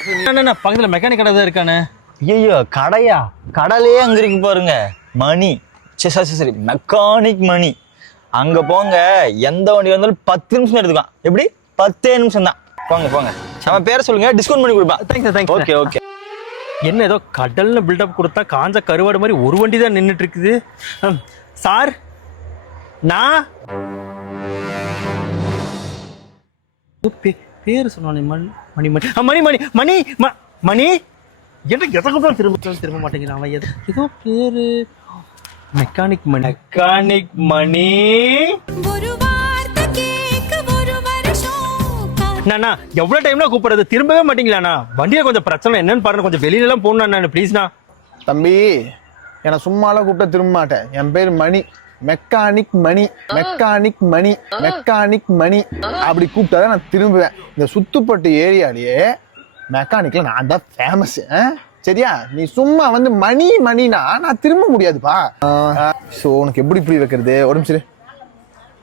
பக்கத்துல மெக்கானிக் கடை தான் இருக்கானே. ஐயோ கடையா? கடலையே அங்க இருக்கு பாருங்க. மணி சரி மெக்கானிக் மணி. அங்க போங்க, எந்த வண்டி வந்தாலும் 10 நிமிஷம் எடுத்துக்கலாம். எப்படி? 10 நிமிஷம் தான். போங்க போங்க. அவன் பேரை சொல்லுங்க, டிஸ்கவுண்ட் பண்ணி கொடுப்பான். தேங்க்ஸ். Okay okay. என்ன ஏதோ கடல்னு பில்டப் கொடுத்தா காஞ்ச கருவாடு மாதிரி ஒரு வண்டி தான் நின்றுட்டு இருக்குது. சார் நான் பேர் சொன்னானே மணி மணி மணி மணி மணி மணி என்ன எதற்கு திரும்ப மாட்டேங்கிறான் அவன். ஏதோ பேரு மெக்கானிக் மணி. மெக்கானிக் மணி அண்ணா எவ்வளவு டைம்ல கூப்பிடுறது, திரும்பவே மாட்டீங்களாண்ணா? வண்டியில கொஞ்சம் பிரச்சனை என்னன்னு பாருங்க, கொஞ்சம் வெளியில எல்லாம் போகணும் ப்ளீஸ்ண்ணா. தம்பி என்ன சும்மாலாம் கூப்பிட்டா திரும்ப மாட்டேன். என் பேர் மணி, மெக்கானிக் மணி, மெக்கானிக் மணி, மெக்கானிக் மணி அப்படி கூப்பிட்டாதான் நான் திரும்புவேன். இந்த சுத்துப்பட்டு ஏரியாலேயே மெக்கானிக்ல நான் தான் ஃபேமஸ். சரியா? நீ சும்மா வந்து மணி மணினா நான் திரும்ப முடியாதுப்பா. ஸோ உனக்கு எப்படி இப்படி வைக்கிறது? ஒரு நிமிஷம்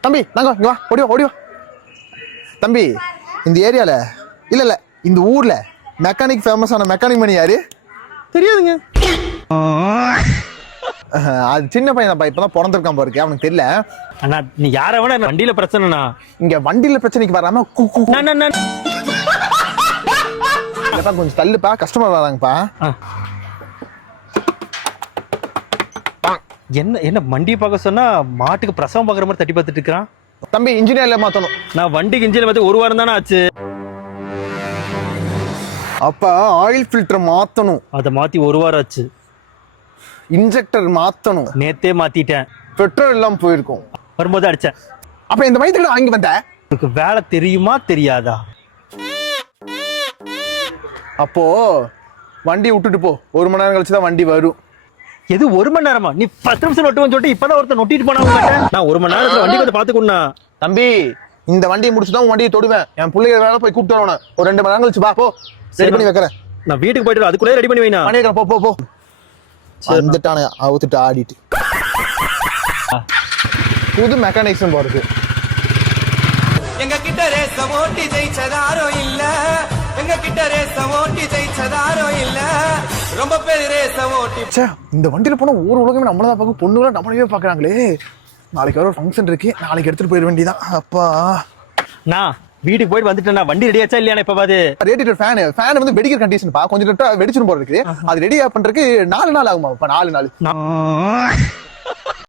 தம்பி, நாங்க இங்க வா, ஓடிவா ஓடிவா. தம்பி இந்த ஏரியால இல்ல இந்த ஊர்ல மெக்கானிக் ஃபேமஸான மெக்கானிக் மணி யாரு தெரியாதுங்க? அது சின்ன பையன் தான், இப்பதான் பிறந்திருக்கான் பாருக்கு, அவனுக்கு தெரியல. அண்ணா நீ யார வேணா, வண்டியில பிரச்சனைண்ணா. இங்க வண்டியில பிரச்சனைக்கு வராம கொஞ்சம் தள்ளுப்பா, கஸ்டமர் வராங்கப்பா. என்ன வண்டியை பார்க்க சொன்னா மாட்டுக்கு பிரசவம் பார்க்குற மாதிரி தட்டி பார்த்துட்டு இருக்கிறான். தம்பி இன்ஜினியர்ல மாத்தணும். நான் வண்டிக்கு இன்ஜினியர் பார்த்து 1 வாரம் தானே ஆச்சு. அப்ப ஆயில் ஃபில்டர் மாத்தணும். அதை மாத்தி 1 வாரம் ஆச்சு. இன்ஜெக்டர் மாத்தணும். நேத்தே மாத்திட்டேன். பெட்ரோல் எல்லாம் போயிருக்கும். வரும்போது அடிச்சேன். அப்ப இந்த வயசுல வாங்கி வந்த உனக்கு வேலை தெரியுமா தெரியாதா? அப்போ வண்டி விட்டுட்டு போ, 1 மணி நேரம் கழிச்சுதான் வண்டி வரும். எது 1 மணி நேரமா? நீ 10 நிமிஷம் நொட்டுவன்னு சொல்லிட்டு இப்பதான் ஒருத்தர் நொட்டிட்டு போனாங்க. நான் 1 மணி நேரத்துல வண்டி கொஞ்சம் பாத்துக்கணும்னா. தம்பி இந்த வண்டியை முடிச்சுதான் வண்டியை தொடுவேன். என் பிள்ளைங்க வேலை போய் கூப்பிட்டு வரணும். ஒரு 2 மணி நேரம் கழிச்சு பா, போ ரெடி பண்ணி வைக்கிறேன். நான் வீட்டுக்கு போயிட்டு அதுக்குள்ளே ரெடி பண்ணி வைனா. பண்ணி வைக்கிறேன், போ போ போ. வந்துட்டானே அவுத்துட்டு ஆடிட்டு. புது மெக்கானிக்ஸும் போறது. எங்க கிட்ட ரேச ஓட்டி ஜெயிச்சதாரோ இல்ல, எங்க கிட்ட ரேச ஓட்டி ஜெயிச்சதாரோ இல்ல, ரொம்ப பேர் ரேச ஓட்டி. இந்த வண்டியில போனா ஊர் உலகமே நம்மளதான் பார்க்க, பொண்ணுங்களா நம்மளவே பாக்குறாங்களே. நாளைக்கு ஒரு ஃபங்க்ஷன் இருக்கு, நாளைக்கு எடுத்துட்டு போயிட வேண்டியதான். அப்பா நான் வீட்டுக்கு போயிட்டு வந்துட்டேன். வண்டி ரெடி ஆச்சா இல்லையா? இப்ப பாது ரேடியேட்டர் ஃபேன் வந்து வெடிக்கிற கண்டிஷன் பா, கொஞ்சம் வெடிச்சிரும் போல இருக்கு. அது ரெடி பண்றதுக்கு 4 நாள் ஆகுமா? 4 நாள்.